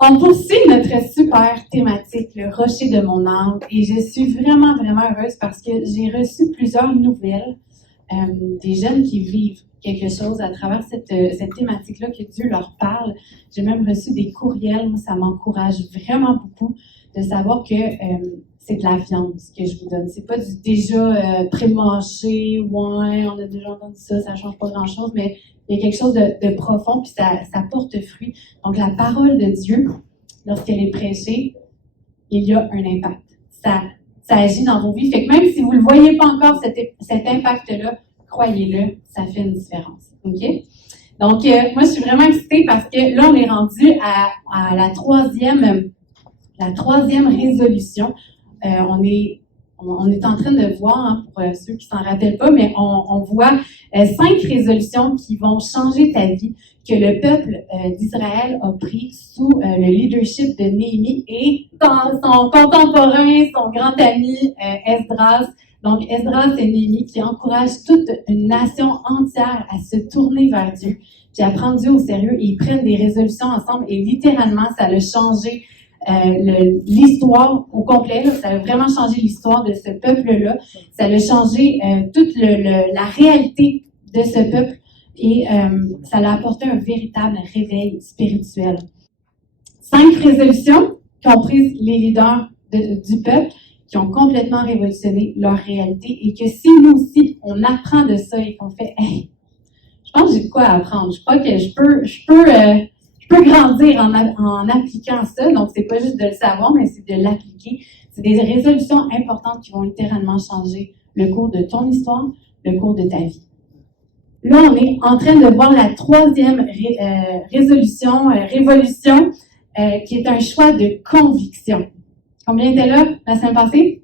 On poursuit notre super thématique, le rocher de mon âme, et je suis vraiment, vraiment heureuse parce que j'ai reçu plusieurs nouvelles des jeunes qui vivent quelque chose à travers cette thématique-là, que Dieu leur parle. J'ai même reçu des courriels, moi, ça m'encourage vraiment beaucoup de savoir que c'est de la viande ce que je vous donne. C'est pas du déjà pré-mâché, ouais, on a déjà entendu ça, ça change pas grand-chose, mais il y a quelque chose de profond, puis ça porte fruit. Donc, la parole de Dieu, lorsqu'elle est prêchée, il y a un impact. Ça agit dans vos vies. Fait que même si vous ne le voyez pas encore, cet impact-là, croyez-le, ça fait une différence. OK? Donc, moi, je suis vraiment excitée parce que là, on est rendu à la troisième résolution. On est en train de voir, hein, pour ceux qui s'en rappellent pas, mais on voit 5 résolutions qui vont changer ta vie, que le peuple d'Israël a pris sous le leadership de Néhémie et son contemporain, son grand ami Esdras. Donc, Esdras et Néhémie qui encouragent toute une nation entière à se tourner vers Dieu, puis à prendre Dieu au sérieux, et ils prennent des résolutions ensemble, et littéralement, ça a changé l'histoire au complet, là. Ça a vraiment changé l'histoire de ce peuple-là. Ça a changé toute la réalité de ce peuple, et ça a apporté un véritable réveil spirituel. 5 résolutions qu'ont prises les leaders du peuple, qui ont complètement révolutionné leur réalité, et que si nous aussi, on apprend de ça et qu'on fait « Hey, je pense que j'ai de quoi apprendre. Je crois que je peux grandir en appliquant ça. » Donc, c'est pas juste de le savoir, mais c'est de l'appliquer. C'est des résolutions importantes qui vont littéralement changer le cours de ton histoire, le cours de ta vie. Là, on est en train de voir la 3e révolution, qui est un choix de conviction. Combien était là la semaine passée?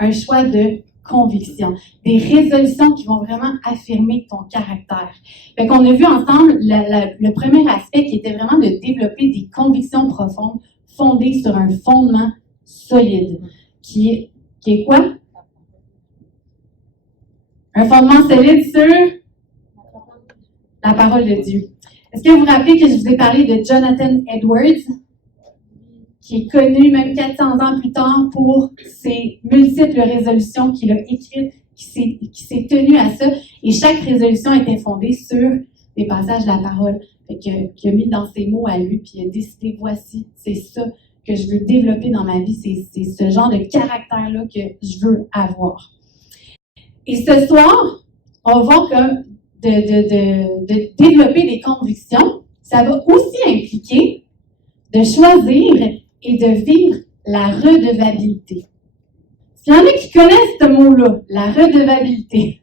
Un choix de conviction. Des résolutions qui vont vraiment affirmer ton caractère. Fait qu'on a vu ensemble le premier aspect qui était vraiment de développer des convictions profondes fondées sur un fondement solide. Qui est quoi? Un fondement solide sur la parole de Dieu. Est-ce que vous vous rappelez que je vous ai parlé de Jonathan Edwards, qui est connu même 400 ans plus tard pour ses multiples résolutions qu'il a écrites, qui s'est tenu à ça, et chaque résolution était fondée sur des passages de la parole, qu'il a mis dans ses mots à lui, puis il a décidé, voici, c'est ça que je veux développer dans ma vie, c'est ce genre de caractère-là que je veux avoir. Et ce soir, on va voir que de développer des convictions, ça va aussi impliquer de choisir et de vivre la redevabilité. Est-ce qu'il y en a qui connaissent ce mot-là, la redevabilité?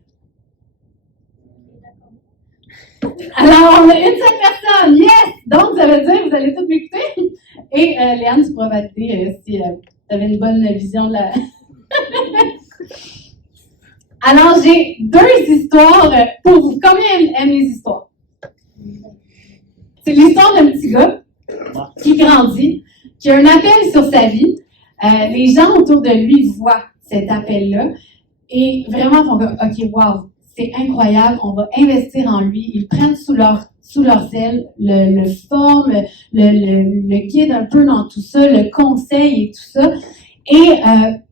Alors, on a une seule personne, yes! Donc, ça veut dire que vous allez tous m'écouter. Et Léane, tu pourras valider si tu avais une bonne vision de la... Alors, j'ai 2 histoires pour vous. Combien aiment les histoires? C'est l'histoire d'un petit gars qui grandit, qui a un appel sur sa vie. Les gens autour de lui voient cet appel-là et vraiment vont dire « OK, wow, c'est incroyable, on va investir en lui. » Ils prennent sous leur aile, le forment, le guident un peu dans tout ça, le conseil et tout ça. Et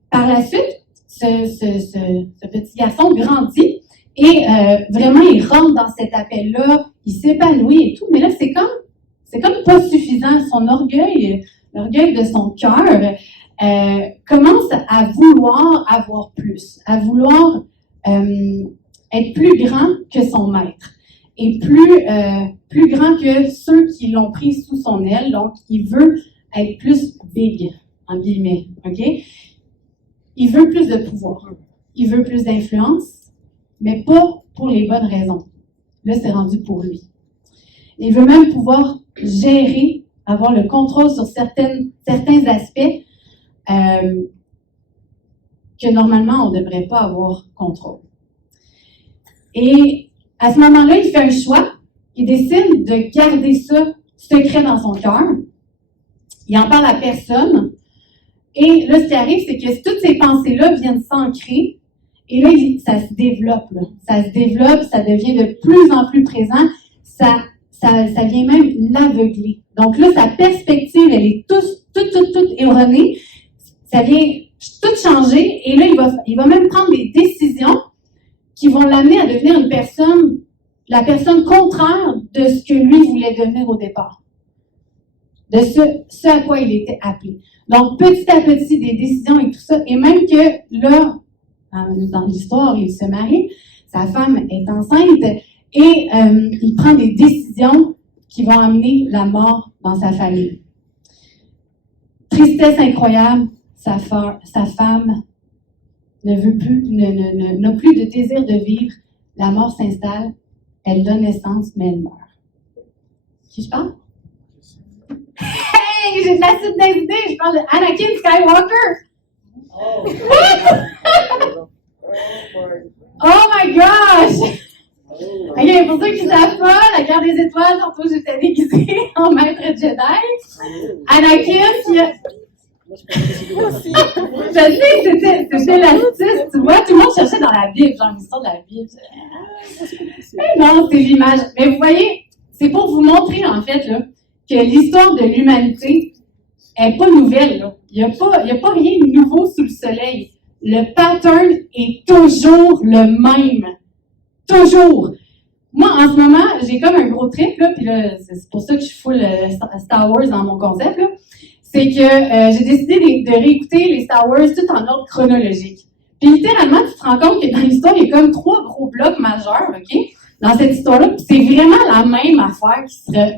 par la suite, ce petit garçon grandit et vraiment il rentre dans cet appel-là, il s'épanouit et tout, mais là c'est comme pas suffisant. Son orgueil, l'orgueil de son cœur commence à vouloir avoir plus, à vouloir être plus grand que son maître et plus grand que ceux qui l'ont pris sous son aile. Donc il veut être plus big, en guillemets, ok? Il veut plus de pouvoir, il veut plus d'influence, mais pas pour les bonnes raisons. Là, c'est rendu pour lui. Il veut même pouvoir gérer, avoir le contrôle sur certains aspects que normalement, on ne devrait pas avoir contrôle. Et à ce moment-là, il fait un choix. Il décide de garder ça secret dans son cœur. Il en parle à personne. Et là, ce qui arrive, c'est que toutes ces pensées-là viennent s'ancrer. Et là, ça se développe. Ça se développe, ça devient de plus en plus présent. Ça ça vient même l'aveugler. Donc là, sa perspective, elle est toute erronée. Ça vient tout changer. Et là, il va même prendre des décisions qui vont l'amener à devenir la personne contraire de ce que lui voulait devenir au départ. De ce à quoi il était appelé. Donc, petit à petit, des décisions et tout ça. Et même que là, dans l'histoire, il se marie, sa femme est enceinte, et il prend des décisions qui vont amener la mort dans sa famille. Tristesse incroyable, sa femme n'a plus de désir de vivre, la mort s'installe, elle donne naissance, mais elle meurt. Qui je parle? Hey, j'ai de la suite des idées, je parle de Anakin Skywalker! Oh my gosh! Ok, pour ceux qui ne savent pas, la guerre des étoiles, tantôt j'étais déguisée en maître Jedi. Anakin, qui a... Je sais, c'était l'astuce, tu vois, tout le monde cherchait dans la Bible, genre l'histoire de la Bible. Mais non, c'est l'image. Mais vous voyez, c'est pour vous montrer, en fait, là, que l'histoire de l'humanité n'est pas nouvelle, là. Il n'y a pas rien de nouveau sous le soleil. Le pattern est toujours le même. Toujours. Moi, en ce moment, j'ai comme un gros trip, là, puis là, c'est pour ça que je suis full Star Wars dans mon concept, là. C'est que j'ai décidé de réécouter les Star Wars tout en ordre chronologique. Puis littéralement, tu te rends compte que dans l'histoire, il y a comme 3 gros blocs majeurs, OK? Dans cette histoire-là, puis c'est vraiment la même affaire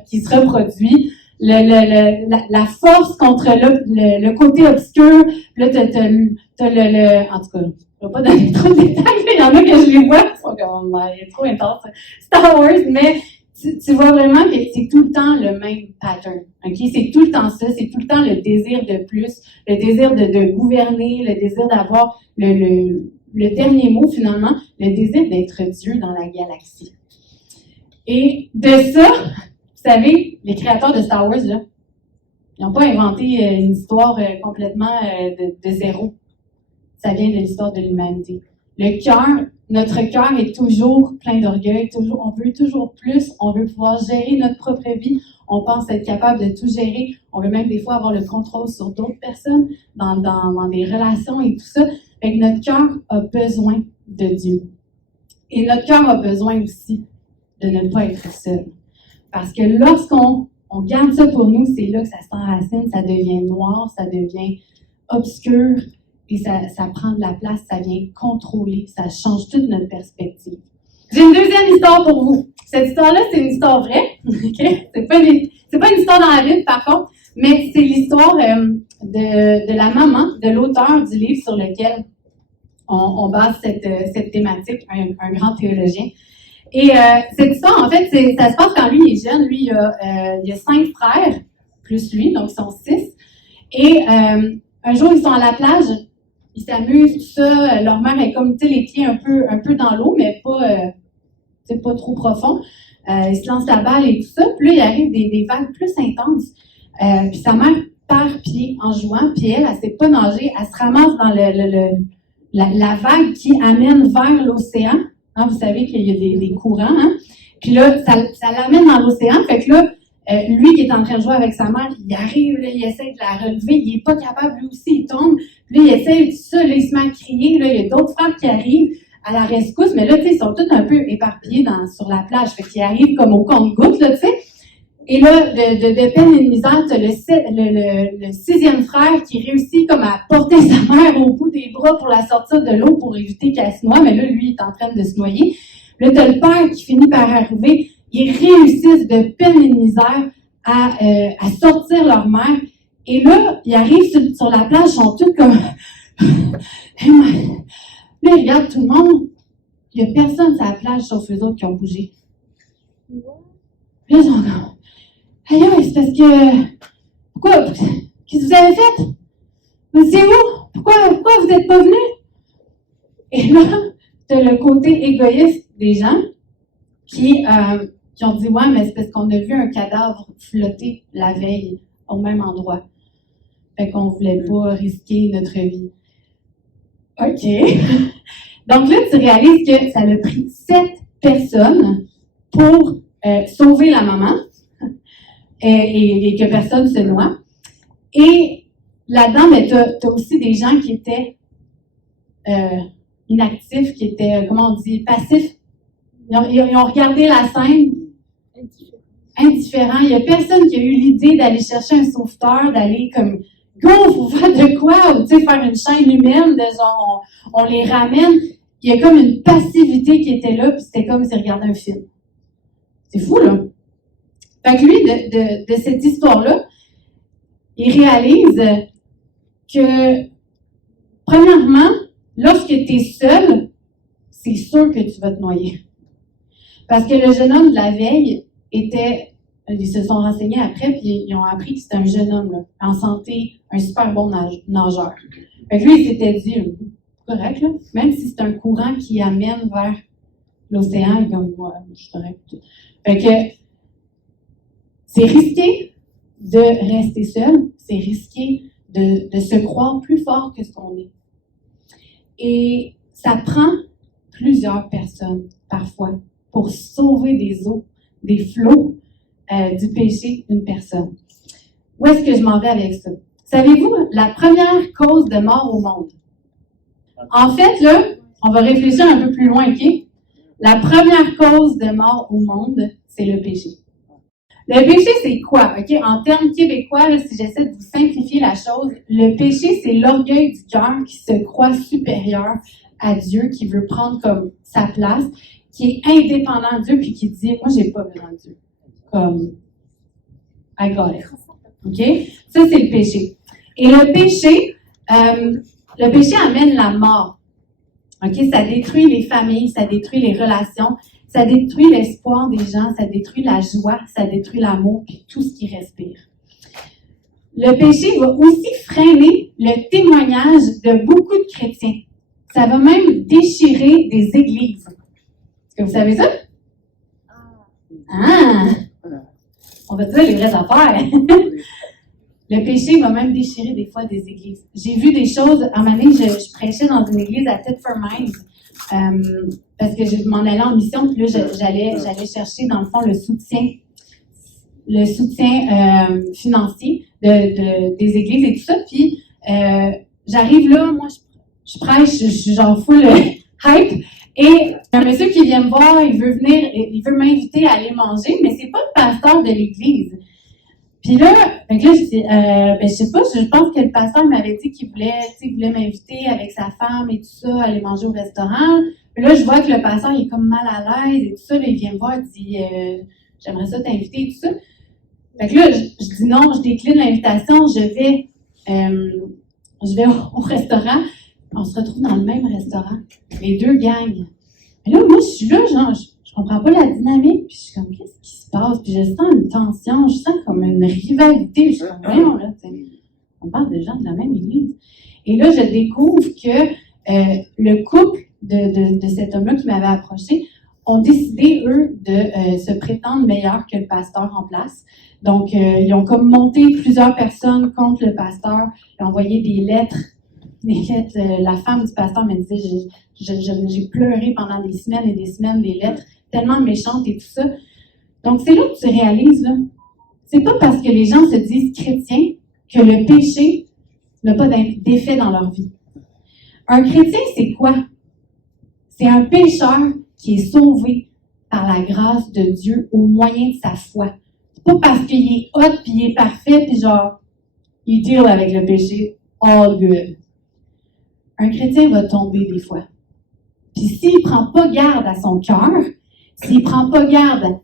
qui se reproduit. La force contre le côté obscur. Puis là, t'as en tout cas, je vais pas donner trop de détails, il y en a que je les vois, ils sont comme, il est trop intense, Star Wars, mais tu vois vraiment que c'est tout le temps le même pattern, ok? C'est tout le temps ça, c'est tout le temps le désir de plus, le désir de gouverner, le désir d'avoir le dernier mot, finalement, le désir d'être Dieu dans la galaxie. Et de ça, vous savez, les créateurs de Star Wars, là, ils n'ont pas inventé une histoire complètement de zéro. Ça vient de l'histoire de l'humanité. Notre cœur est toujours plein d'orgueil, on veut toujours plus, on veut pouvoir gérer notre propre vie, on pense être capable de tout gérer, on veut même des fois avoir le contrôle sur d'autres personnes, dans des relations et tout ça. Fait que notre cœur a besoin de Dieu. Et notre cœur a besoin aussi de ne pas être seul. Parce que lorsqu'on garde ça pour nous, c'est là que ça s'enracine, ça devient noir, ça devient obscur, et ça prend de la place, ça vient contrôler, ça change toute notre perspective. J'ai une deuxième histoire pour vous. Cette histoire-là, c'est une histoire vraie. Okay? C'est pas une histoire dans la Bible, par contre, mais c'est l'histoire de la maman de l'auteur du livre sur lequel on base cette thématique, un grand théologien. Et cette histoire, en fait, ça se passe quand lui est jeune. Lui, il a 5 frères, plus lui, donc ils sont 6. Et un jour, ils sont à la plage, ils s'amusent, tout ça. Leur mère est comme, tu sais, les pieds un peu dans l'eau, mais pas trop profond. Ils se lancent la balle et tout ça. Puis là, il arrive des vagues plus intenses. Puis sa mère perd pied en jouant, puis elle sait pas nager. Elle se ramasse dans la vague qui amène vers l'océan. Hein, vous savez qu'il y a des courants. Hein? Puis là, ça l'amène dans l'océan. Fait que là, lui qui est en train de jouer avec sa mère, il arrive, là, il essaie de la relever, il est pas capable, lui aussi, il tombe. Puis là, il essaie tout ça, là, il se met à crier. Là, il y a d'autres frères qui arrivent à la rescousse, mais là, tu sais, ils sont tous un peu éparpillés sur la plage. Fait qu'ils arrivent comme au compte-gouttes, là, tu sais. Et là, de peine et de misère, t'as le 6e frère qui réussit comme à porter sa mère au bout des bras pour la sortir de l'eau pour éviter qu'elle se noie, mais là, lui, il est en train de se noyer. Là, t'as le père qui finit par arriver. Ils réussissent de peine et de misère à sortir leur mère. Et là, ils arrivent sur la plage, ils sont tous comme... Là, ils regardent tout le monde. Il n'y a personne sur la plage sauf eux autres qui ont bougé. Là, ils sont comme... Aïe, c'est parce que... Pourquoi? Qu'est-ce que vous avez fait? Mais c'est où? Pourquoi vous n'êtes pas venus? Et là, t'as le côté égoïste des gens qui ont dit « Ouais, mais c'est parce qu'on a vu un cadavre flotter la veille au même endroit. Fait qu'on ne voulait pas risquer notre vie. » OK. Donc là, tu réalises que ça a pris 7 personnes pour sauver la maman et que personne se noie. Et là-dedans, mais t'as aussi des gens qui étaient inactifs, qui étaient, comment on dit, passifs. Ils ont regardé la scène indifférents. Il n'y a personne qui a eu l'idée d'aller chercher un sauveteur, d'aller comme go, faut faire de quoi, ou tu sais, faire une chaîne humaine, de genre, on les ramène. Il y a comme une passivité qui était là, puis c'était comme s'il regardait un film. C'est fou, là. Fait que lui, de cette histoire-là, il réalise que, premièrement, lorsque tu es seul, c'est sûr que tu vas te noyer. Parce que le jeune homme de la veille était, ils se sont renseignés après, puis ils ont appris que c'était un jeune homme, là, en santé, un super bon nageur. Fait que lui, il s'était dit, correct, là, même si c'est un courant qui amène vers l'océan, il est comme, ouais, je suis correct. Fait que, c'est risqué de rester seul, c'est risqué de se croire plus fort que ce qu'on est. Et ça prend plusieurs personnes, parfois, pour sauver des eaux, des flots du péché d'une personne. Où est-ce que je m'en vais avec ça? Savez-vous, la première cause de mort au monde? En fait, là, on va réfléchir un peu plus loin, OK? La première cause de mort au monde, c'est le péché. Le péché, c'est quoi? OK? En termes québécois, là, si j'essaie de vous simplifier la chose, le péché, c'est l'orgueil du cœur qui se croit supérieur à Dieu, qui veut prendre comme sa place, qui est indépendant de Dieu, puis qui dit, moi, j'ai pas besoin de Dieu. Comme, I got it. OK? Ça, c'est le péché. Et le péché amène la mort. OK? Ça détruit les familles, ça détruit les relations, ça détruit l'espoir des gens, ça détruit la joie, ça détruit l'amour, puis tout ce qui respire. Le péché va aussi freiner le témoignage de beaucoup de chrétiens. Ça va même déchirer des églises. Est-ce que vous savez ça? Ah! On va dire les vraies affaires. Le péché va même déchirer des fois des églises. J'ai vu des choses, à un moment donné, je prêchais dans une église à Thetford Mines, parce que je m'en allais en mission, puis là, j'allais chercher, dans le fond, le soutien financier des églises et tout ça, puis j'arrive là, moi, je prêche, je suis genre full hype, et il y a un monsieur qui vient me voir, il veut m'inviter à aller manger, mais c'est pas le pasteur de l'église. Puis là, je dis, je sais pas, je pense que le pasteur m'avait dit qu'il voulait m'inviter avec sa femme et tout ça, aller manger au restaurant. Puis là, je vois que le pasteur, il est comme mal à l'aise et tout ça, là, il vient me voir, il dit, j'aimerais ça t'inviter et tout ça. Fait que là, je dis non, je décline l'invitation, je vais au restaurant. On se retrouve dans le même restaurant, les deux gangs. Mais là, moi, je suis là, genre, je comprends pas la dynamique, puis je suis comme, qu'est-ce qui se passe? Puis je sens une tension, je sens comme une rivalité. Je suis comme, voyons, là, on parle de gens de la même église. Et là, je découvre que le couple de cet homme-là qui m'avait approché ont décidé, eux, de se prétendre meilleurs que le pasteur en place. Donc, ils ont comme monté plusieurs personnes contre le pasteur, ils ont envoyé des lettres. La femme du pasteur me disait, j'ai pleuré pendant des semaines et des semaines, des lettres tellement méchantes et tout ça. Donc, c'est là que tu réalises, là. C'est pas parce que les gens se disent chrétiens que le péché n'a pas d'effet dans leur vie. Un chrétien, c'est quoi? C'est un pécheur qui est sauvé par la grâce de Dieu au moyen de sa foi. C'est pas parce qu'il est hot puis il est parfait puis genre, il deal avec le péché, all good. Un chrétien va tomber des fois. Puis s'il ne prend pas garde à son cœur, s'il ne prend pas garde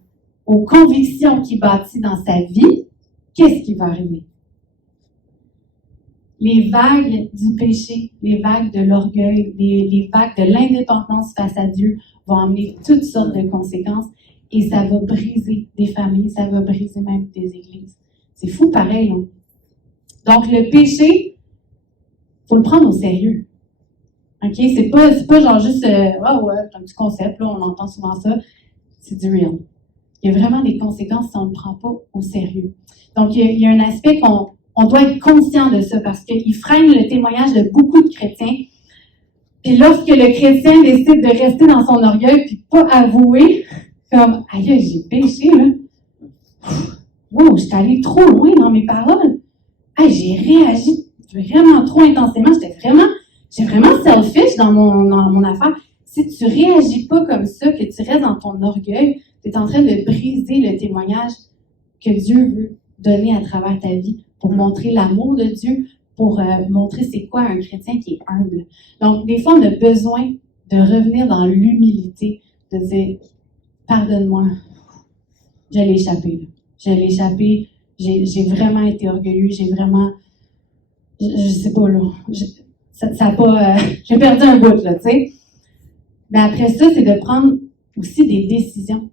aux convictions qu'il bâtit dans sa vie, qu'est-ce qui va arriver? Les vagues du péché, les vagues de l'orgueil, les vagues de l'indépendance face à Dieu vont amener toutes sortes de conséquences et ça va briser des familles, ça va briser même des églises. C'est fou pareil, là. Donc le péché, faut le prendre au sérieux. OK? C'est pas genre juste, ouais, c'est un petit concept, là, on entend souvent ça. C'est du real. Il y a vraiment des conséquences si on ne le prend pas au sérieux. Donc, il y a un aspect qu'on doit être conscient de ça parce qu'il freine le témoignage de beaucoup de chrétiens. Puis lorsque le chrétien décide de rester dans son orgueil puis pas avouer Comme, aïe, j'ai péché, là. Wow, j'étais allée trop loin dans mes paroles. Hey, j'ai réagi vraiment trop intensément. J'ai vraiment selfish dans mon affaire. Si tu réagis pas comme ça, que tu restes dans ton orgueil, tu es en train de briser le témoignage que Dieu veut donner à travers ta vie pour montrer l'amour de Dieu, pour montrer c'est quoi un chrétien qui est humble. Donc, des fois, on a besoin de revenir dans l'humilité, de dire « Pardonne-moi, je l'ai échappé. Je l'ai échappé, j'ai vraiment été orgueilleux, j'ai vraiment... Je sais pas, là. Ça a pas... j'ai perdu un bout, là, tu sais. » Mais après ça, c'est de prendre aussi des décisions.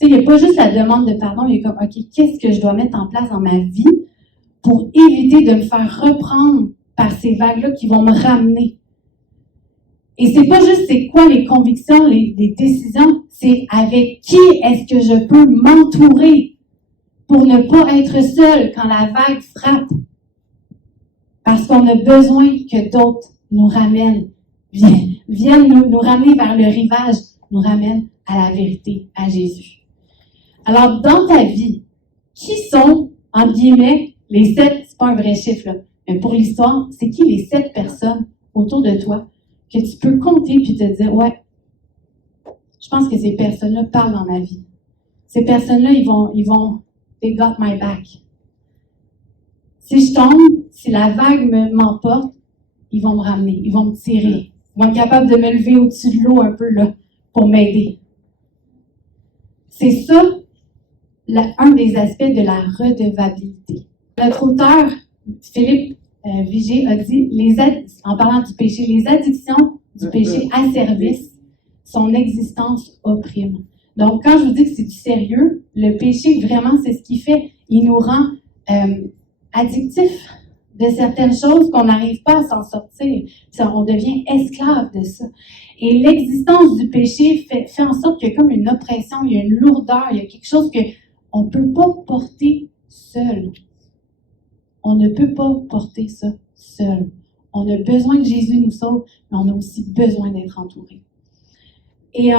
Tu sais, il n'y a pas juste la demande de pardon, il y a comme « OK, qu'est-ce que je dois mettre en place dans ma vie pour éviter de me faire reprendre par ces vagues-là qui vont me ramener? » Et c'est pas juste c'est quoi les convictions, les décisions, c'est avec qui est-ce que je peux m'entourer pour ne pas être seul quand la vague frappe. Parce qu'on a besoin que d'autres nous ramènent, viennent nous ramener vers le rivage, nous ramènent à la vérité, à Jésus. Alors, dans ta vie, qui sont, entre guillemets, les 7, c'est pas un vrai chiffre, là, mais pour l'histoire, c'est qui les 7 personnes autour de toi que tu peux compter puis te dire, ouais, je pense que ces personnes-là parlent dans ma vie. Ces personnes-là, ils vont, they got my back. Si je tombe, si la vague m'emporte, ils vont me ramener, ils vont me tirer. Ils vont être capables de me lever au-dessus de l'eau un peu, là, pour m'aider. C'est ça, un des aspects de la redevabilité. Notre auteur, Philippe Vigée, a dit, en parlant du péché, les addictions du péché asservissent, son existence opprime. Donc, quand je vous dis que c'est du sérieux, le péché, vraiment, c'est ce qu'il fait. Il nous rend addictifs de certaines choses qu'on n'arrive pas à s'en sortir. On devient esclave de ça. Et l'existence du péché fait en sorte qu'il y a comme une oppression, il y a une lourdeur, il y a quelque chose qu'on ne peut pas porter seul. On ne peut pas porter ça seul. On a besoin que Jésus nous sauve, mais on a aussi besoin d'être entouré. Et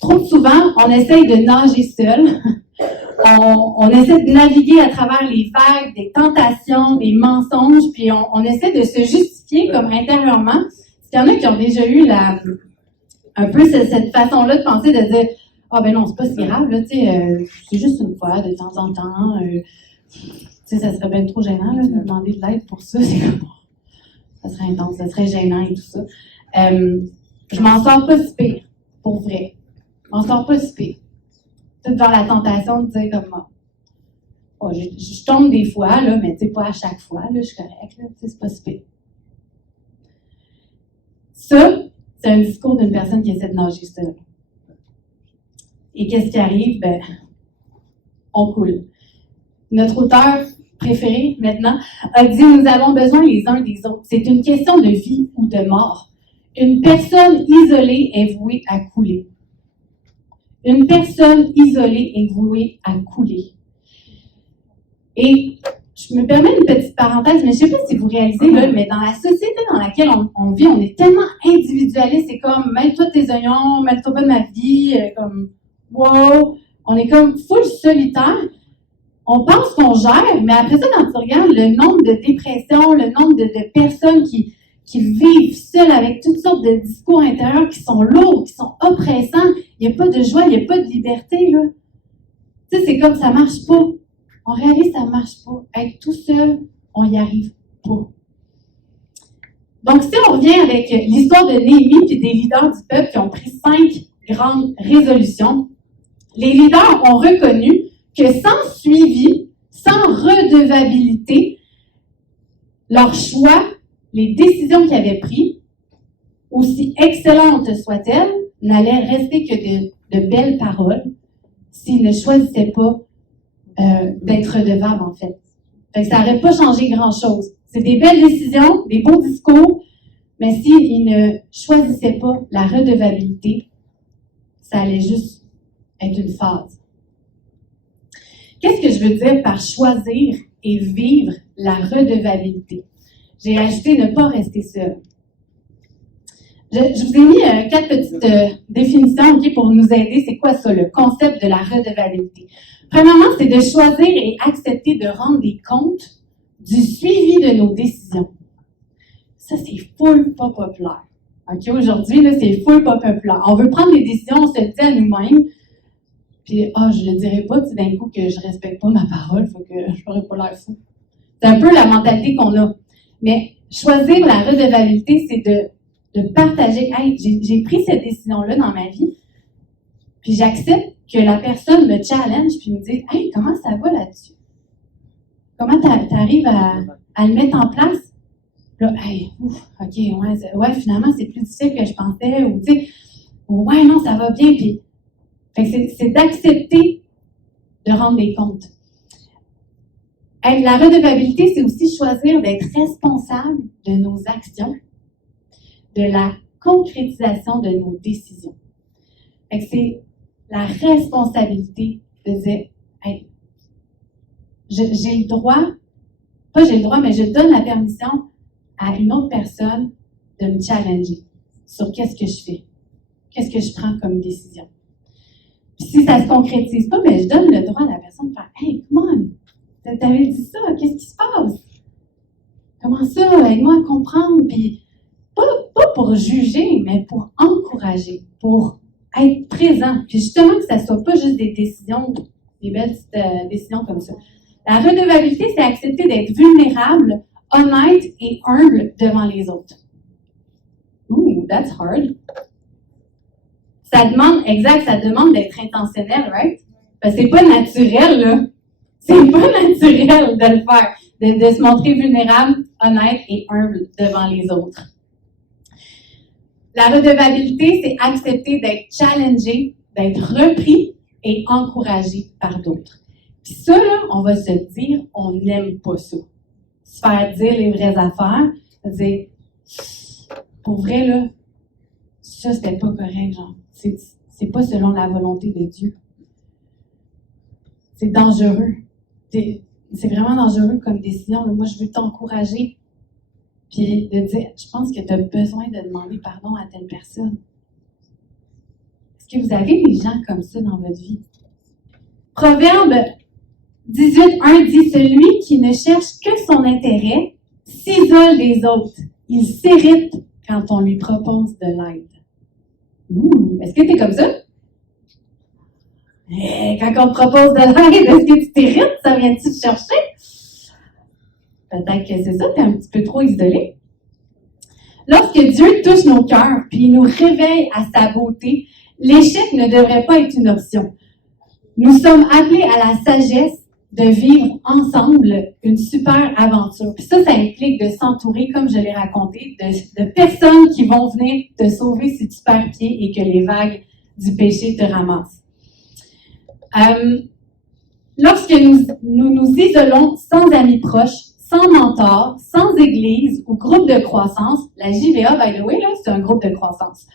trop souvent, on essaye de nager seul. On essaie de naviguer à travers les vagues, des tentations, des mensonges, puis on essaie de se justifier comme intérieurement. Il y en a qui ont déjà eu un peu cette façon-là de penser, de dire « Ah ben non, c'est pas si grave, là, tu sais, c'est juste une fois, de temps en temps. Tu sais, ça serait bien trop gênant, là, de me demander de l'aide pour ça. C'est comme, ça serait intense, ça serait gênant et tout ça. Je m'en sors pas si pire, pour vrai. Je m'en sors pas si pire. Tout dans la tentation de dire comme oh, je tombe des fois, là, mais tu sais, pas à chaque fois, là, je suis correcte, là, tu sais, c'est pas si pire. Ça, c'est un discours d'une personne qui essaie de nager seule. Et qu'est-ce qui arrive? Ben, on coule. Notre auteur préféré, maintenant, a dit « Nous avons besoin les uns des autres. C'est une question de vie ou de mort. Une personne isolée est vouée à couler. Une personne isolée est vouée à couler. » Et je me permets une petite parenthèse, mais je ne sais pas si vous réalisez, là, mais dans la société dans laquelle on vit, on est tellement individualiste. C'est comme, mêle-toi de tes oignons, mêle-toi pas de ma vie, comme, wow. On est comme full solitaire. On pense qu'on gère, mais après ça, quand tu regardes le nombre de dépressions, le nombre de personnes qui vivent seules avec toutes sortes de discours intérieurs qui sont lourds, qui sont oppressants, il n'y a pas de joie, il n'y a pas de liberté, là. Tu sais, c'est comme ça marche pas. On réalise que ça ne marche pas. Être tout seul, on n'y arrive pas. Donc, si on revient avec l'histoire de Néhémie et des leaders du peuple qui ont pris 5 grandes résolutions, les leaders ont reconnu que sans suivi, sans redevabilité, leurs choix, les décisions qu'ils avaient prises, aussi excellentes soient-elles, n'allaient rester que de belles paroles s'ils ne choisissaient pas d'être redevables, en fait. Fait que ça n'aurait pas changé grand-chose. C'est des belles décisions, des beaux discours, mais s'ils ne choisissaient pas la redevabilité, ça allait juste être une phase. Qu'est-ce que je veux dire par choisir et vivre la redevabilité? J'ai ajouté ne pas rester seul. Je vous ai mis 4 petites définitions pour nous aider. C'est quoi ça, le concept de la redevabilité? Premièrement, c'est de choisir et accepter de rendre des comptes du suivi de nos décisions. Ça, c'est full pas populaire. OK, aujourd'hui, là, c'est full pas populaire. On veut prendre des décisions, on se le dit à nous-mêmes, puis, je le dirai pas, d'un coup, que je respecte pas ma parole, faut que je n'aurais pas l'air fou. C'est un peu la mentalité qu'on a. Mais choisir la redevabilité, c'est de partager. Hey, j'ai pris cette décision-là dans ma vie, puis j'accepte que la personne me challenge, puis me dise, hey, comment ça va là-dessus? Comment tu arrives à le mettre en place? Là, hey, OK, ouais, finalement, c'est plus difficile que je pensais, ou tu sais, ouais, non, ça va bien, puis. Fait que c'est d'accepter de rendre des comptes. La redevabilité, c'est aussi choisir d'être responsable de nos actions, de la concrétisation de nos décisions. Fait que c'est la responsabilité de dire, hey, j'ai le droit, pas j'ai le droit, mais je donne la permission à une autre personne de me challenger sur qu'est-ce que je fais, qu'est-ce que je prends comme décision. Puis si ça ne se concrétise pas, mais je donne le droit à la personne de faire « Hey, come on, t'avais dit ça, qu'est-ce qui se passe? Comment ça? Aide-moi à comprendre. » Puis pas pour juger, mais pour encourager, pour être présent. Puis justement que ça ne soit pas juste des décisions, des belles petites décisions comme ça. La redevabilité, c'est accepter d'être vulnérable, honnête et humble devant les autres. Ooh, that's hard. Ça demande d'être intentionnel, right? Parce que c'est pas naturel, là. C'est pas naturel de le faire, de se montrer vulnérable, honnête et humble devant les autres. La redevabilité, c'est accepter d'être challengé, d'être repris et encouragé par d'autres. Puis ça, là, on va se dire, on n'aime pas ça. Se faire dire les vraies affaires, dire, pour vrai, là, ça, c'était pas correct, genre. C'est pas selon la volonté de Dieu. C'est dangereux. C'est vraiment dangereux comme décision. Moi, je veux t'encourager. Puis de dire, je pense que tu as besoin de demander pardon à telle personne. Est-ce que vous avez des gens comme ça dans votre vie? Proverbe 18:1 dit, celui qui ne cherche que son intérêt s'isole des autres. Il s'irrite quand on lui propose de l'aide. Est-ce que tu es comme ça? Quand on te propose de l'aide, est-ce que tu t'irrites? Ça vient-tu te chercher? Peut-être que c'est ça, tu es un petit peu trop isolé. Lorsque Dieu touche nos cœurs, puis il nous réveille à sa beauté, l'échec ne devrait pas être une option. Nous sommes appelés à la sagesse de vivre ensemble une super aventure. Puis ça implique de s'entourer, comme je l'ai raconté, de personnes qui vont venir te sauver si tu perds pied et que les vagues du péché te ramassent. Lorsque nous isolons sans amis proches, sans mentor, sans église ou groupe de croissance, la JVA, by the way, là, c'est un groupe de croissance,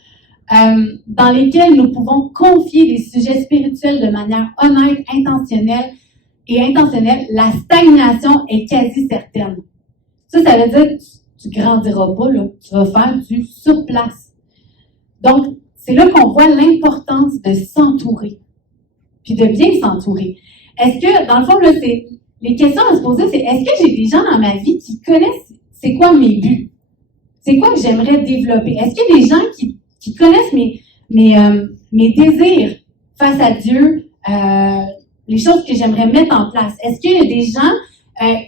dans lesquels nous pouvons confier des sujets spirituels de manière honnête, intentionnelle, la stagnation est quasi certaine. Ça veut dire que tu grandiras pas, là. Tu vas faire du surplace. Donc, c'est là qu'on voit l'importance de s'entourer, puis de bien s'entourer. Est-ce que, dans le fond, là, les questions à se poser, c'est est-ce que j'ai des gens dans ma vie qui connaissent c'est quoi mes buts? C'est quoi que j'aimerais développer? Est-ce qu'il y a des gens qui connaissent mes désirs face à Dieu, les choses que j'aimerais mettre en place? Est-ce qu'il y a des gens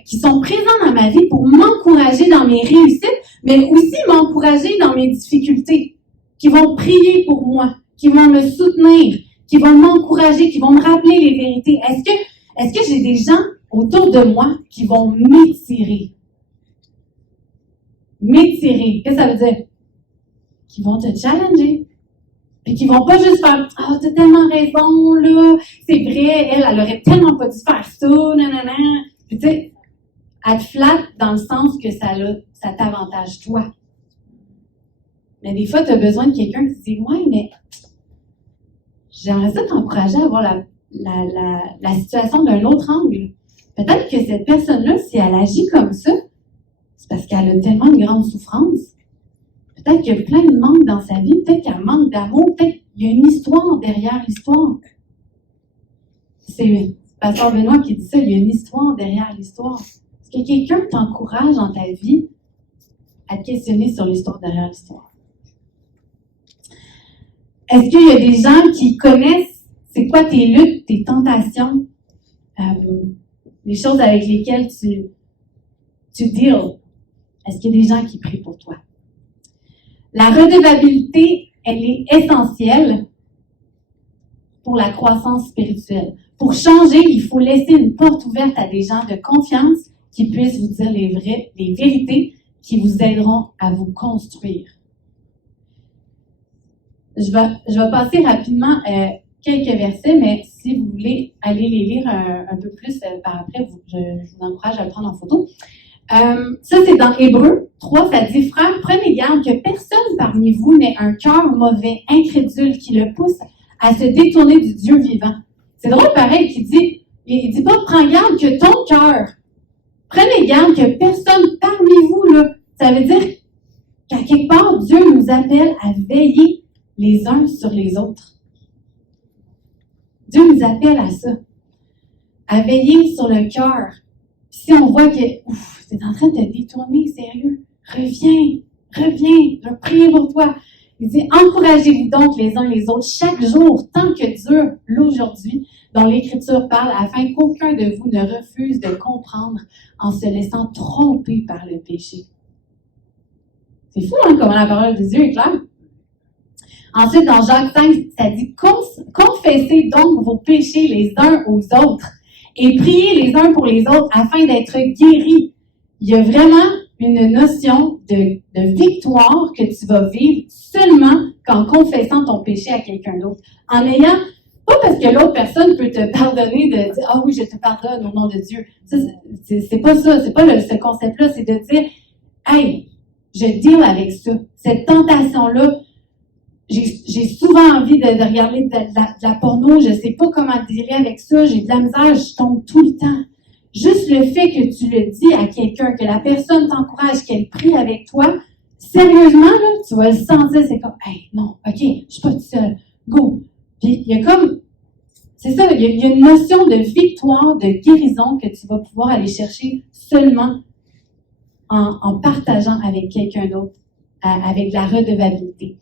qui sont présents dans ma vie pour m'encourager dans mes réussites, mais aussi m'encourager dans mes difficultés, qui vont prier pour moi, qui vont me soutenir, qui vont m'encourager, qui vont me rappeler les vérités? Est-ce que j'ai des gens autour de moi qui vont m'étirer? M'étirer, qu'est-ce que ça veut dire? Qui vont te challenger. Puis qui vont pas juste faire « Ah, t'as tellement raison, là, c'est vrai, elle aurait tellement pas dû faire ça, nanana. » Puis tu sais, elle te flatte dans le sens que ça t'avantage toi. Mais des fois, tu as besoin de quelqu'un qui te dit « Ouais, mais j'aimerais ça t'encourager à voir la situation d'un autre angle. » Peut-être que cette personne-là, si elle agit comme ça, c'est parce qu'elle a tellement de grande souffrance. Peut-être qu'il y a plein de manque dans sa vie, peut-être qu'il y a un manque d'amour, peut-être qu'il y a une histoire derrière l'histoire. C'est Pasteur Benoît qui dit ça, il y a une histoire derrière l'histoire. Est-ce que quelqu'un t'encourage dans ta vie à te questionner sur l'histoire derrière l'histoire? Est-ce qu'il y a des gens qui connaissent c'est quoi tes luttes, tes tentations, les choses avec lesquelles tu deals? Est-ce qu'il y a des gens qui prient pour toi? La redevabilité, elle est essentielle pour la croissance spirituelle. Pour changer, il faut laisser une porte ouverte à des gens de confiance qui puissent vous dire les vérités qui vous aideront à vous construire. Je vais passer rapidement quelques versets, mais si vous voulez aller les lire un peu plus par après, je vous encourage à le prendre en photo. Ça, c'est dans Hébreux 3, ça dit « Frères, prenez garde que personne parmi vous n'ait un cœur mauvais, incrédule, qui le pousse à se détourner du Dieu vivant. » C'est drôle, pareil, il dit pas « Prends garde que ton cœur, prenez garde que personne parmi vous, là. » Ça veut dire qu'à quelque part, Dieu nous appelle à veiller les uns sur les autres. Dieu nous appelle à ça, à veiller sur le cœur. Si on voit que c'est en train de te détourner, sérieux, reviens, je vais prier pour toi. Il dit, encouragez-vous donc les uns les autres chaque jour, tant que dure l'aujourd'hui, dont l'Écriture parle, afin qu'aucun de vous ne refuse de comprendre en se laissant tromper par le péché. C'est fou, hein, comment la parole de Dieu est claire. Ensuite, dans Jacques 5, ça dit, confessez donc vos péchés les uns aux autres et priez les uns pour les autres afin d'être guéris. Il y a vraiment une notion de victoire que tu vas vivre seulement qu'en confessant ton péché à quelqu'un d'autre. En ayant, pas parce que l'autre personne peut te pardonner de dire « Ah oui, je te pardonne au nom de Dieu ». Ça, c'est pas ça, c'est pas ce concept-là, c'est de dire « Hey, je deal avec ça. Cette tentation-là, j'ai souvent envie de regarder de la porno, je sais pas comment dealer avec ça, j'ai de la misère, je tombe tout le temps. » Juste le fait que tu le dis à quelqu'un, que la personne t'encourage, qu'elle prie avec toi, sérieusement, là, tu vas le sentir, c'est comme, hey, non, ok, je suis pas toute seule, go. Puis il y a comme, c'est ça, il y a une notion de victoire, de guérison que tu vas pouvoir aller chercher seulement en partageant avec quelqu'un d'autre, avec la redevabilité.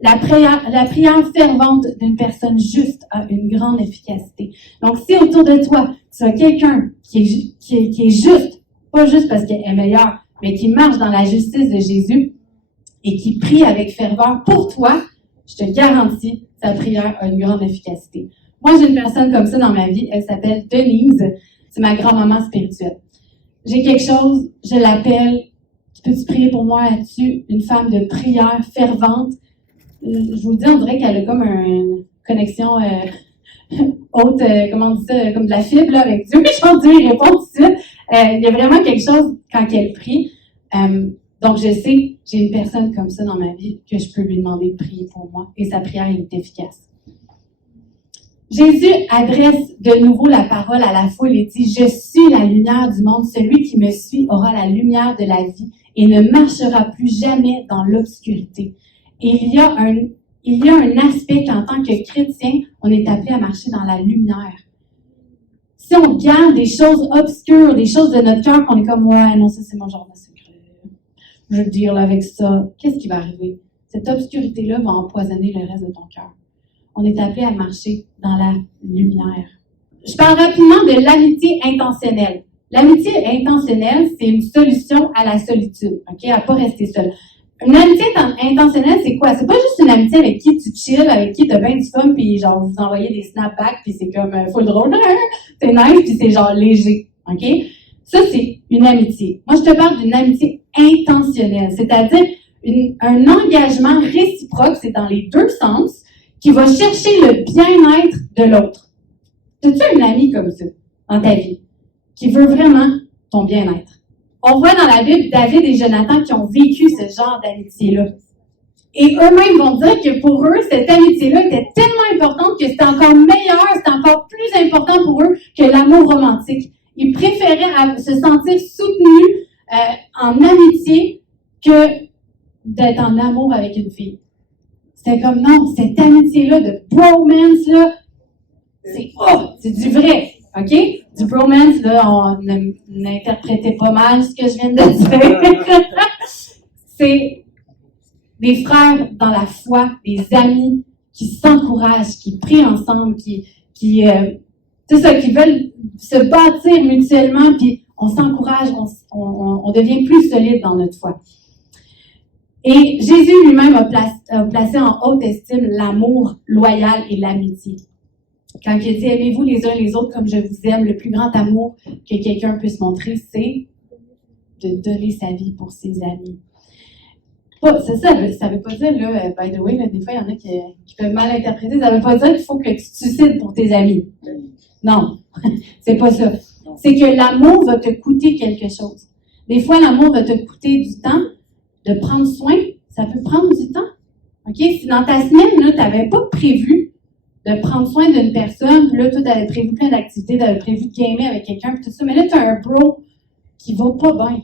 La prière fervente d'une personne juste a une grande efficacité. Donc, si autour de toi, tu as quelqu'un qui est juste, pas juste parce qu'elle est meilleure, mais qui marche dans la justice de Jésus et qui prie avec ferveur pour toi, je te garantis, sa prière a une grande efficacité. Moi, j'ai une personne comme ça dans ma vie, elle s'appelle Denise, c'est ma grand-maman spirituelle. J'ai quelque chose, je l'appelle, peux-tu prier pour moi là-dessus? Une femme de prière fervente. Je vous le dis, on dirait qu'elle a comme une connexion haute, comment on dit ça, comme de la fibre là, avec Dieu. Genre, Dieu, il répond tout de suite. Il y a vraiment quelque chose quand elle prie. Donc, je sais, j'ai une personne comme ça dans ma vie que je peux lui demander de prier pour moi et sa prière est efficace. Jésus adresse de nouveau la parole à la foule et dit « Je suis la lumière du monde. Celui qui me suit aura la lumière de la vie et ne marchera plus jamais dans l'obscurité. » Et il y a un aspect qu'en tant que chrétien, on est appelé à marcher dans la lumière. Si on garde des choses obscures, des choses de notre cœur, qu'on est comme « Ouais, non, ça c'est mon genre de secret. Je veux dire avec ça. » Qu'est-ce qui va arriver? Cette obscurité-là va empoisonner le reste de ton cœur. On est appelé à marcher dans la lumière. Je parle rapidement de l'amitié intentionnelle. L'amitié intentionnelle, c'est une solution à la solitude, ok, à pas rester seul. Une amitié intentionnelle, c'est quoi? C'est pas juste une amitié avec qui tu chill, avec qui t'as bien du fun, puis genre vous envoyez des snapbacks, puis c'est comme full drôle, c'est nice, puis c'est genre léger, ok? Ça, c'est une amitié. Moi, je te parle d'une amitié intentionnelle, c'est-à-dire un engagement réciproque, c'est dans les deux sens, qui va chercher le bien-être de l'autre. As-tu une amie comme ça dans ta vie qui veut vraiment ton bien-être? On voit dans la Bible David et Jonathan qui ont vécu ce genre d'amitié-là. Et eux-mêmes vont dire que pour eux, cette amitié-là était tellement importante que c'était encore meilleur, c'était encore plus important pour eux que l'amour romantique. Ils préféraient se sentir soutenus en amitié que d'être en amour avec une fille. C'était comme, non, cette amitié-là de bromance, là, c'est du vrai, OK? Du bromance, là, on interprétait pas mal ce que je viens de dire. C'est des frères dans la foi, des amis qui s'encouragent, qui prient ensemble, c'est ça, qui veulent se bâtir mutuellement, puis on s'encourage, on devient plus solide dans notre foi. Et Jésus lui-même a placé en haute estime l'amour loyal et l'amitié. Quand il dit « Aimez-vous les uns les autres comme je vous aime », le plus grand amour que quelqu'un puisse montrer, c'est de donner sa vie pour ses amis. C'est ça veut pas dire, là, by the way, là, des fois, il y en a qui peuvent mal interpréter, ça veut pas dire qu'il faut que tu te suicides pour tes amis. Non, c'est pas ça. C'est que l'amour va te coûter quelque chose. Des fois, l'amour va te coûter du temps, de prendre soin, ça peut prendre du temps. OK? Si dans ta semaine, là, tu n'avais pas prévu de prendre soin d'une personne, puis là, toi, tu avais prévu plein d'activités, tu avais prévu de gamer avec quelqu'un, puis tout ça, mais là, tu as un bro qui va pas bien.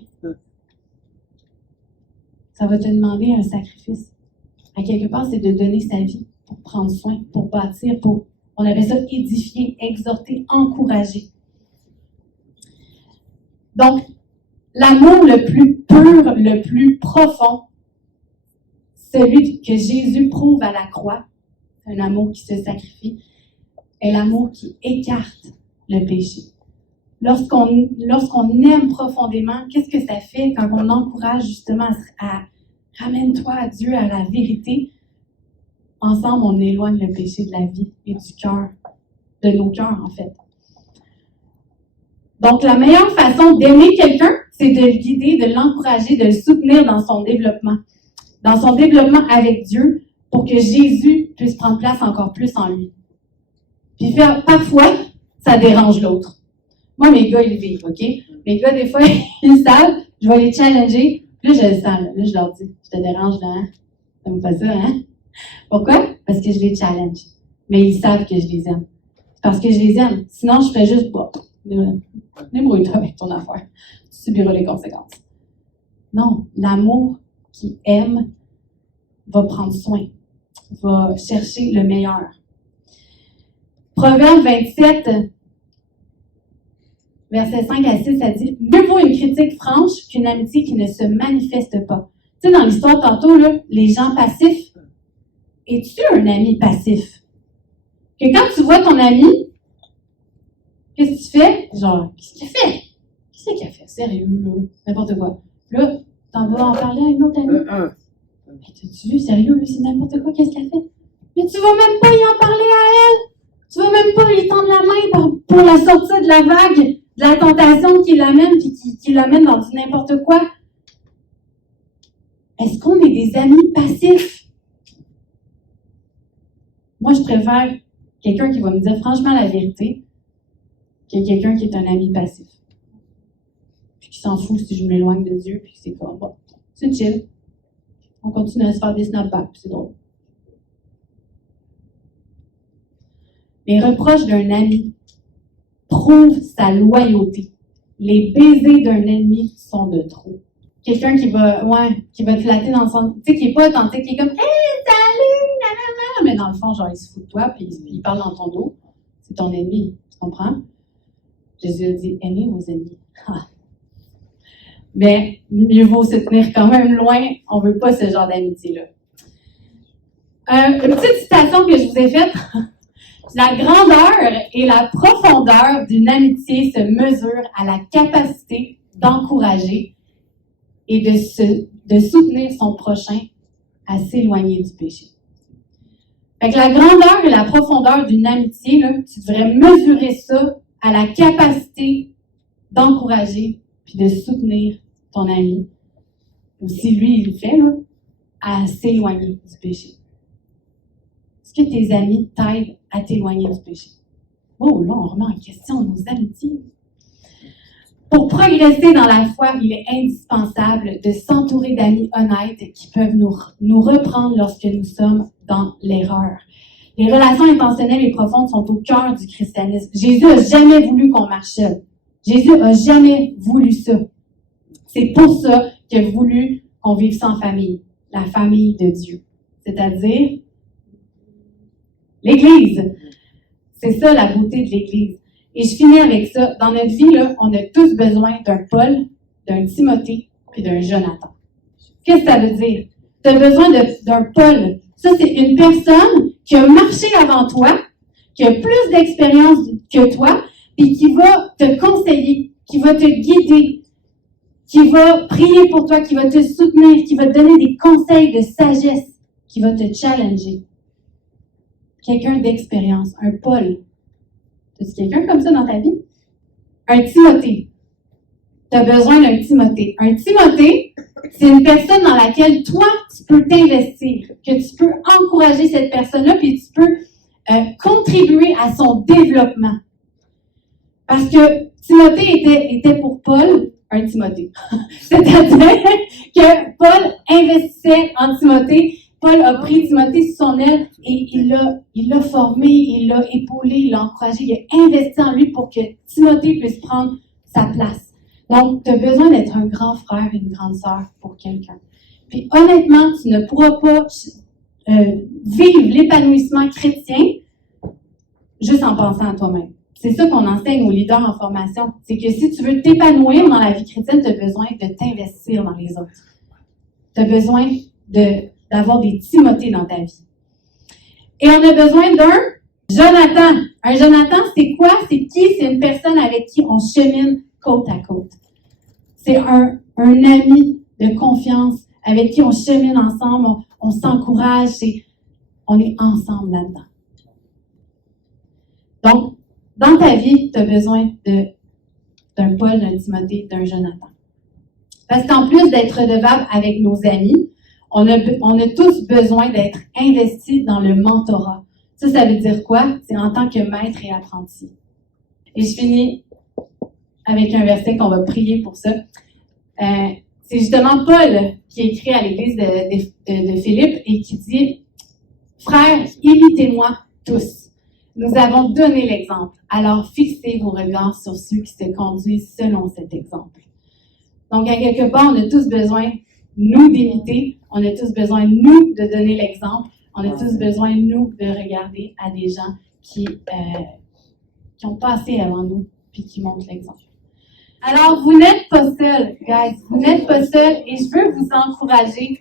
Ça va te demander un sacrifice. À quelque part, c'est de donner sa vie pour prendre soin, pour bâtir, on appelle ça édifier, exhorter, encourager. Donc, l'amour le plus pur, le plus profond, celui que Jésus prouve à la croix, un amour qui se sacrifie, est l'amour qui écarte le péché. Lorsqu'on aime profondément, qu'est-ce que ça fait quand on encourage justement à ramène-toi à Dieu, à la vérité? Ensemble, on éloigne le péché de la vie et du cœur, de nos cœurs en fait. Donc, la meilleure façon d'aimer quelqu'un, c'est de le guider, de l'encourager, de le soutenir dans son développement avec Dieu, pour que Jésus puisse prendre place encore plus en lui. Puis parfois, ça dérange l'autre. Moi, mes gars, ils vivent, OK? Mes gars, des fois, ils savent, je vais les challenger, puis là, je le sens, là, je leur dis, je te dérange, là, hein? T'aimes pas ça, hein? Pourquoi? Parce que je les challenge. Mais ils savent que je les aime. Parce que je les aime. Sinon, je ferais juste, débrouille-toi avec ton affaire. Tu subiras les conséquences. Non, l'amour qui aime va prendre soin, va chercher le meilleur. Proverbe 27, versets 5 à 6, ça dit « Mieux vaut une critique franche qu'une amitié qui ne se manifeste pas. » Tu sais, dans l'histoire tantôt, là, les gens passifs, es-tu un ami passif? Que quand tu vois ton ami, qu'est-ce que tu fais? Genre, qu'est-ce qu'il a fait? Qu'est-ce qu'il a fait? Sérieux, là? N'importe quoi. Là, t'en vas en parler à une autre amie. Mais t'as-tu vu? Sérieux, là, c'est n'importe quoi, qu'est-ce qu'elle fait? Mais tu vas même pas y en parler à elle! Tu vas même pas lui tendre la main pour la sortir de la vague, de la tentation qui l'amène, puis qui l'amène dans du n'importe quoi. Est-ce qu'on est des amis passifs? Moi, je préfère quelqu'un qui va me dire franchement la vérité que quelqu'un qui est un ami passif. Puis qui s'en fout si je m'éloigne de Dieu, puis c'est comme, bon, c'est chill. On continue à se faire des snapbacks, puis c'est drôle. Les reproches d'un ami prouvent sa loyauté. Les baisers d'un ennemi sont de trop. Quelqu'un qui va te flatter dans le sens, tu sais, qui est pas authentique, qui est comme, hey, salut, nanana, mais dans le fond, genre, il se fout de toi, puis il parle dans ton dos. C'est ton ennemi, tu comprends? Jésus a dit, aimez vos ennemis. Mais mieux vaut se tenir quand même loin, on veut pas ce genre d'amitié-là. Une petite citation que je vous ai faite. La grandeur et la profondeur d'une amitié se mesurent à la capacité d'encourager et de soutenir son prochain à s'éloigner du péché. Fait que la grandeur et la profondeur d'une amitié, là, tu devrais mesurer ça à la capacité d'encourager puis de soutenir ton ami, ou si lui, il le fait, là, à s'éloigner du péché. Est-ce que tes amis t'aident à t'éloigner du péché? Oh, là, on remet en question nos amitiés. Pour progresser dans la foi, il est indispensable de s'entourer d'amis honnêtes qui peuvent nous reprendre lorsque nous sommes dans l'erreur. Les relations intentionnelles et profondes sont au cœur du christianisme. Jésus n'a jamais voulu qu'on marche seul. Jésus n'a jamais voulu ça. C'est pour ça qu'il a voulu qu'on vive sans famille. la famille de Dieu, c'est-à-dire l'Église. C'est ça la beauté de l'Église. Et je finis avec ça. Dans notre vie, là, on a tous besoin d'un Paul, d'un Timothée et d'un Jonathan. Qu'est-ce que ça veut dire? Tu as besoin d'un Paul. Ça, c'est une personne qui a marché avant toi, qui a plus d'expérience que toi, et qui va te conseiller, qui va te guider, qui va prier pour toi, qui va te soutenir, qui va te donner des conseils de sagesse, qui va te challenger. Quelqu'un d'expérience, un Paul. As-tu quelqu'un comme ça dans ta vie? Un Timothée. Tu as besoin d'un Timothée. Un Timothée, c'est une personne dans laquelle toi, tu peux t'investir, que tu peux encourager cette personne-là, puis tu peux contribuer à son développement. Parce que Timothée était pour Paul un Timothée. C'est-à-dire que Paul investissait en Timothée. Paul a pris Timothée sous son aile et il l'a formé, il l'a épaulé, il l'a encouragé, il a investi en lui pour que Timothée puisse prendre sa place. Donc, tu as besoin d'être un grand frère et une grande sœur pour quelqu'un. Puis honnêtement, tu ne pourras pas vivre l'épanouissement chrétien juste en pensant à toi-même. C'est ça qu'on enseigne aux leaders en formation. C'est que si tu veux t'épanouir dans la vie chrétienne, tu as besoin de t'investir dans les autres. Tu as besoin d'avoir des Timothées dans ta vie. Et on a besoin d'un Jonathan. Un Jonathan, c'est quoi? C'est qui? C'est une personne avec qui on chemine côte à côte. C'est un ami de confiance avec qui on chemine ensemble, on s'encourage, on est ensemble là-dedans. Donc, dans ta vie, tu as besoin d'un Paul, d'un Timothée, d'un Jonathan. Parce qu'en plus d'être redevable avec nos amis, on a tous besoin d'être investis dans le mentorat. Ça veut dire quoi? C'est en tant que maître et apprenti. Et je finis avec un verset qu'on va prier pour ça. C'est justement Paul qui écrit à l'église de Philippe et qui dit « Frères, imitez-moi tous. Nous avons donné l'exemple. Alors fixez vos regards sur ceux qui se conduisent selon cet exemple. » Donc, à quelque part, on a tous besoin, nous, d'imiter. On a tous besoin, nous, de donner l'exemple. On a tous besoin, nous, de regarder à des gens qui ont passé avant nous puis qui montrent l'exemple. Alors, vous n'êtes pas seuls, guys. Vous n'êtes pas seuls et je veux vous encourager.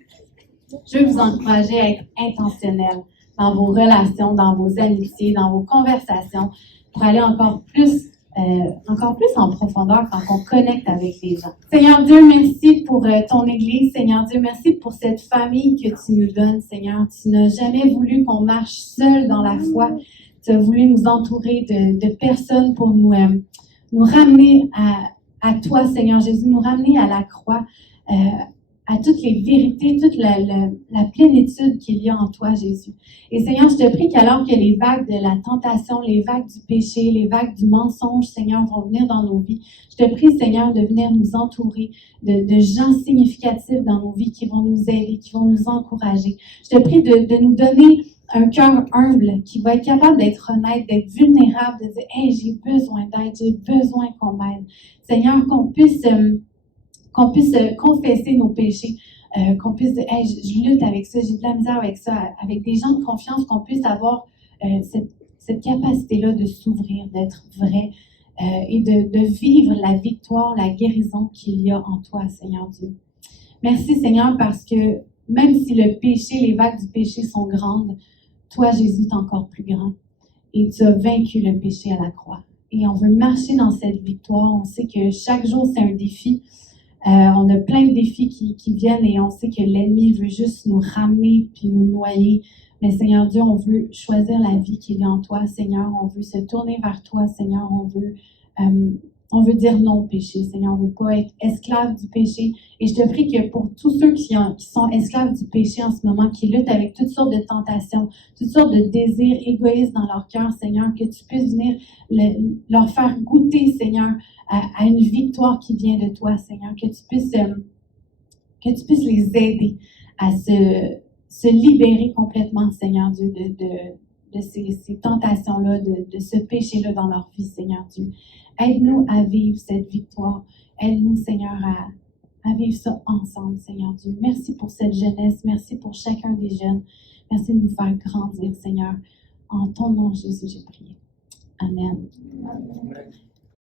Je veux vous encourager à être intentionnels dans vos relations, dans vos amitiés, dans vos conversations pour aller encore plus en profondeur quand on connecte avec les gens. Seigneur Dieu, merci pour ton Église. Seigneur Dieu, merci pour cette famille que tu nous donnes, Seigneur. Tu n'as jamais voulu qu'on marche seul dans la foi. Tu as voulu nous entourer de personnes pour nous ramener à toi, Seigneur Jésus, nous ramener à la croix, à toutes les vérités, toute la plénitude qu'il y a en toi, Jésus. Et Seigneur, je te prie qu'alors que les vagues de la tentation, les vagues du péché, les vagues du mensonge, Seigneur, vont venir dans nos vies, je te prie, Seigneur, de venir nous entourer de gens significatifs dans nos vies qui vont nous aider, qui vont nous encourager. Je te prie de nous donner un cœur humble qui va être capable d'être honnête, d'être vulnérable, de dire « Hey, j'ai besoin d'aide, j'ai besoin qu'on m'aide. » Seigneur, qu'on puisse confesser nos péchés, qu'on puisse dire hey, je lutte avec ça, j'ai de la misère avec ça, avec des gens de confiance, qu'on puisse avoir cette capacité-là de s'ouvrir, d'être vrai et de vivre la victoire, la guérison qu'il y a en toi, Seigneur Dieu. Merci, Seigneur, parce que même si le péché, les vagues du péché sont grandes, toi, Jésus, t'es encore plus grand. Et tu as vaincu le péché à la croix. Et on veut marcher dans cette victoire. On sait que chaque jour, c'est un défi. On a plein de défis qui viennent et on sait que l'ennemi veut juste nous ramener puis nous noyer. Mais Seigneur Dieu, on veut choisir la vie qu'il y a en toi, Seigneur. On veut se tourner vers toi, Seigneur. On veut dire non au péché, Seigneur. On ne veut pas être esclave du péché. Et je te prie que pour tous ceux qui sont esclaves du péché en ce moment, qui luttent avec toutes sortes de tentations, toutes sortes de désirs égoïstes dans leur cœur, Seigneur, que tu puisses venir leur faire goûter, Seigneur, à une victoire qui vient de toi, Seigneur. Que tu puisses les aider à se libérer complètement, Seigneur Dieu, de ces tentations-là, de ce péché-là dans leur vie, Seigneur Dieu. Aide-nous à vivre cette victoire. Aide-nous, Seigneur, à vivre ça ensemble, Seigneur Dieu. Merci pour cette jeunesse. Merci pour chacun des jeunes. Merci de nous faire grandir, Seigneur. En ton nom, Jésus, j'ai prié. Amen. Amen.